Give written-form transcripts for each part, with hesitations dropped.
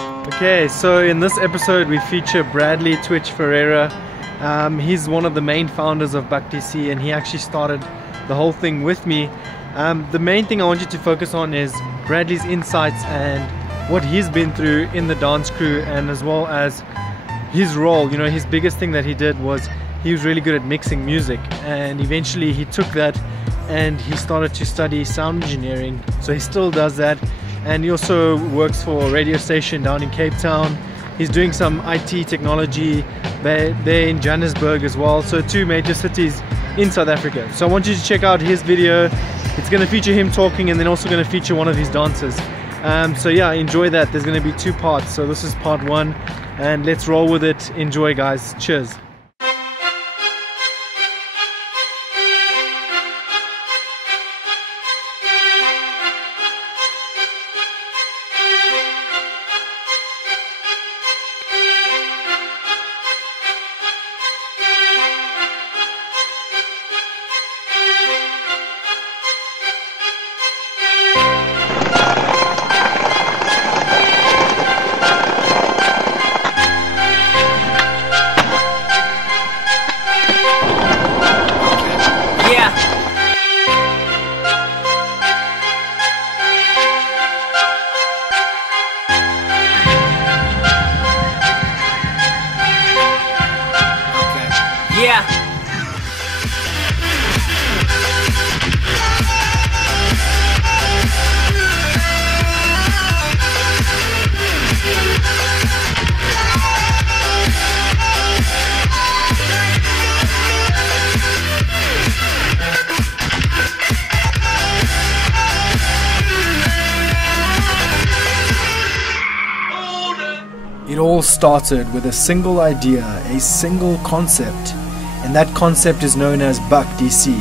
Okay, so in this episode we feature Bradley Twitch Ferreira. He's one of the main founders of B.U.C.K, and he actually started the whole thing with me. The main thing I want you to focus on is Bradley's insights and what he's been through in the dance crew, and as well as his role. You know, his biggest thing that he did was he was really good at mixing music, and eventually he took that and he started to study sound engineering. So he still does that, and he also works for a radio station down in Cape Town. He's doing some IT technology there in Johannesburg as well, so 2 major cities in South Africa. So I want you to check out his video. It's going to feature him talking, and then also going to feature one of his dancers. So yeah, enjoy that. There's going to be 2 parts, so this is part 1, and let's roll with it. Enjoy, guys. Cheers. Yeah. It all started with a single idea, a single concept, and that concept is known as B.U.C.K.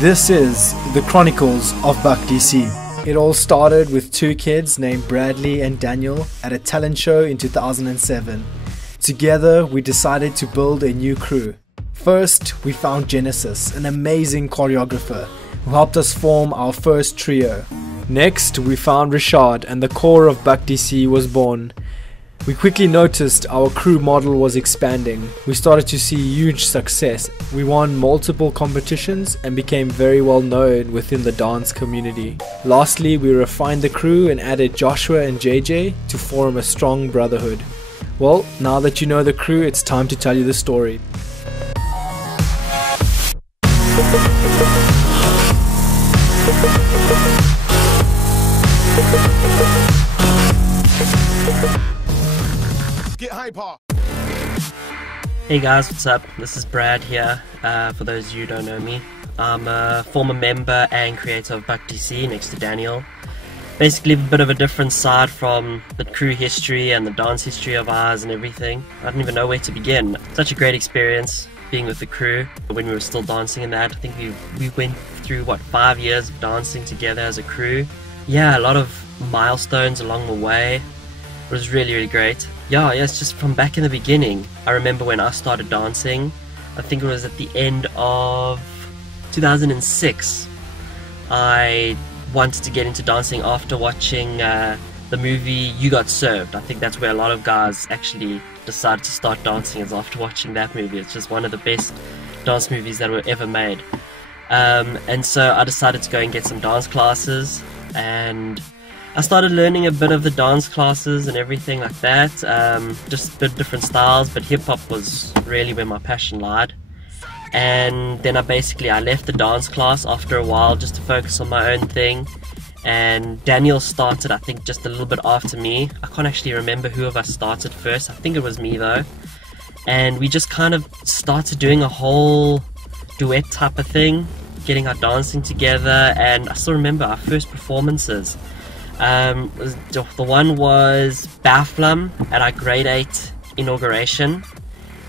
This is the Chronicles of B.U.C.K. It all started with 2 kids named Bradley and Daniel at a talent show in 2007. Together, we decided to build a new crew. First, we found Genesis, an amazing choreographer, who helped us form our first trio. Next, we found Rashad, and the core of B.U.C.K was born. We quickly noticed our crew model was expanding. We started to see huge success. We won multiple competitions and became very well known within the dance community. Lastly, we refined the crew and added Joshua and JJ to form a strong brotherhood. Well, now that you know the crew, it's time to tell you the story. Hey guys, what's up? This is Brad here. For those of you who don't know me, I'm a former member and creator of B.U.C.K next to Daniel. Basically a bit of a different side from the crew history and the dance history of ours and everything. I don't even know where to begin. Such a great experience being with the crew when we were still dancing in that. I think we went through, 5 years of dancing together as a crew. Yeah, a lot of milestones along the way. It was really, really great. Yeah, it's just from back in the beginning. I remember when I started dancing, I think it was at the end of 2006. I wanted to get into dancing after watching the movie You Got Served. I think that's where a lot of guys actually decided to start dancing, is after watching that movie. It's just one of the best dance movies that were ever made. And so I decided to go and get some dance classes, and I started learning a bit of the dance classes and everything like that, just a bit different styles, but hip-hop was really where my passion lied. And then I left the dance class after a while just to focus on my own thing, and Daniel started, I think, just a little bit after me. I can't actually remember who of us started first. I think it was me though, and we just kind of started doing a whole duet type of thing, getting our dancing together. And I still remember our first performances. The one was Baflam at our grade 8 inauguration.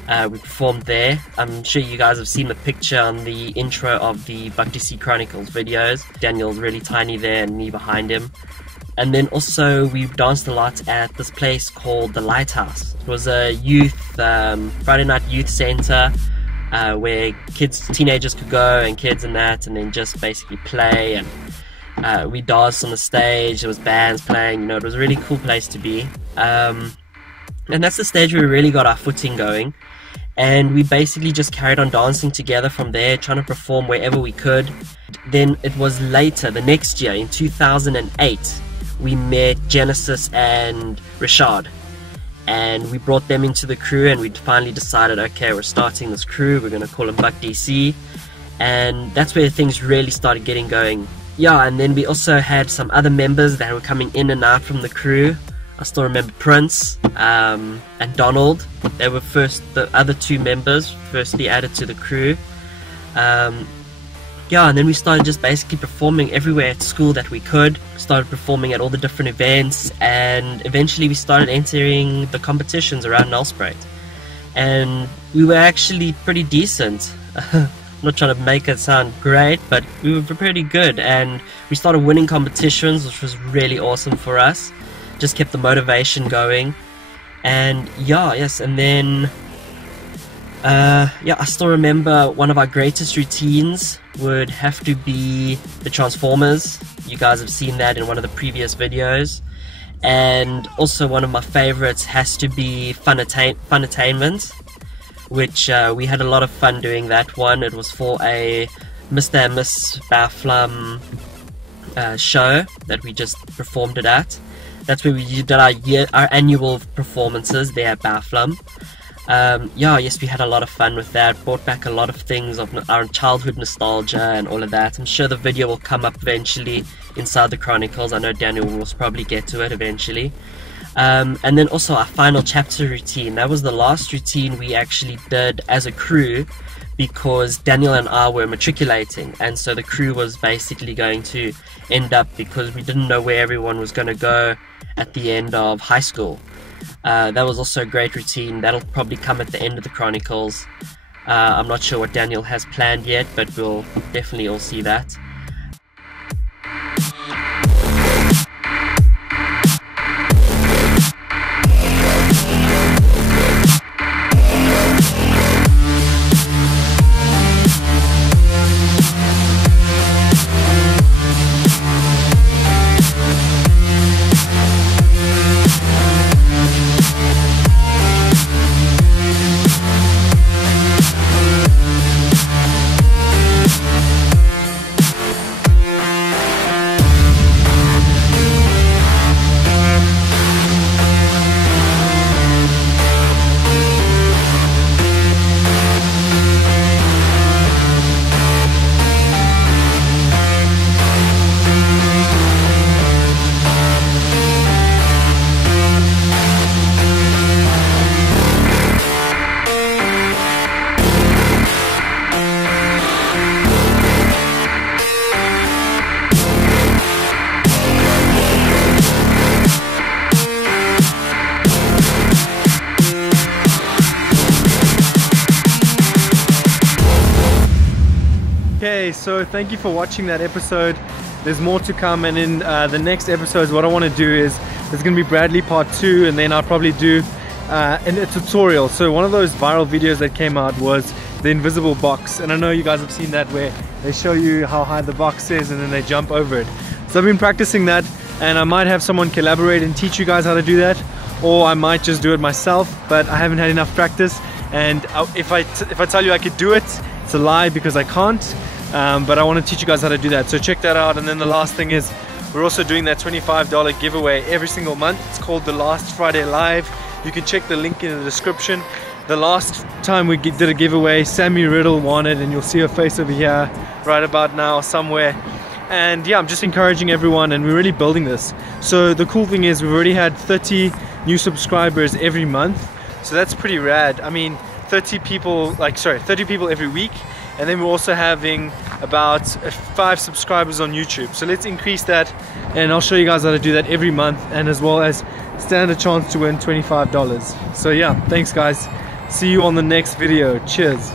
We performed there. I'm sure you guys have seen the picture on the intro of the B.U.C.K Chronicles videos. Daniel's really tiny there and me behind him. And then also we danced a lot at this place called The Lighthouse. It was a Friday night youth center where teenagers could go, and kids and that, and then just basically play. And We danced on the stage, there was bands playing, you know, it was a really cool place to be. And that's the stage where we really got our footing going. And we basically just carried on dancing together from there, trying to perform wherever we could. Then it was later, the next year, in 2008, we met Genesis and Rashad. And we brought them into the crew, and we finally decided, okay, we're starting this crew, we're going to call them B.U.C.K. And that's where things really started getting going. Yeah, and then we also had some other members that were coming in and out from the crew. I still remember Prince and Donald. They were the other two members firstly added to the crew. Yeah, and then we started just basically performing everywhere at school that we could. Started performing at all the different events, and eventually we started entering the competitions around Nelspruit. And we were actually pretty decent. I'm not trying to make it sound great, but we were pretty good, and we started winning competitions, which was really awesome for us. Just kept the motivation going. And and then I still remember one of our greatest routines would have to be the Transformers. You guys have seen that in one of the previous videos. And also one of my favorites has to be Funattainment, which we had a lot of fun doing that one. It was for a Mr. and Miss Baflum show that we just performed it at. That's where we did our annual performances there at Baflum. We had a lot of fun with that. Brought back a lot of things of our childhood nostalgia and all of that. I'm sure the video will come up eventually inside the Chronicles. I know Daniel will probably get to it eventually. And then also our final chapter routine. That was the last routine we actually did as a crew, because Daniel and I were matriculating, and so the crew was basically going to end up, because we didn't know where everyone was going to go at the end of high school. That was also a great routine. That'll probably come at the end of the Chronicles. I'm not sure what Daniel has planned yet, but we'll definitely all see that. Okay, so thank you for watching that episode. There's more to come, and in the next episodes what I want to do is there's going to be Bradley part 2, and then I'll probably do a tutorial. So one of those viral videos that came out was the invisible box, and I know you guys have seen that, where they show you how high the box is and then they jump over it. So I've been practicing that, and I might have someone collaborate and teach you guys how to do that, or I might just do it myself, but I haven't had enough practice. And if I tell you I could do it, it's a lie, because I can't. But I want to teach you guys how to do that, so check that out. And then the last thing is, we're also doing that $25 giveaway every single month. It's called the Last Friday Live. You can check the link in the description. The last time we did a giveaway, Sammy Riddle won it, and you'll see her face over here right about now somewhere. And yeah, I'm just encouraging everyone, and we're really building this. So the cool thing is, we've already had 30 new subscribers every month, so that's pretty rad. I mean, 30 people every week. And then we're also having about 5 subscribers on YouTube. So let's increase that, and I'll show you guys how to do that every month, and as well as stand a chance to win $25. So yeah, thanks guys. See you on the next video. Cheers.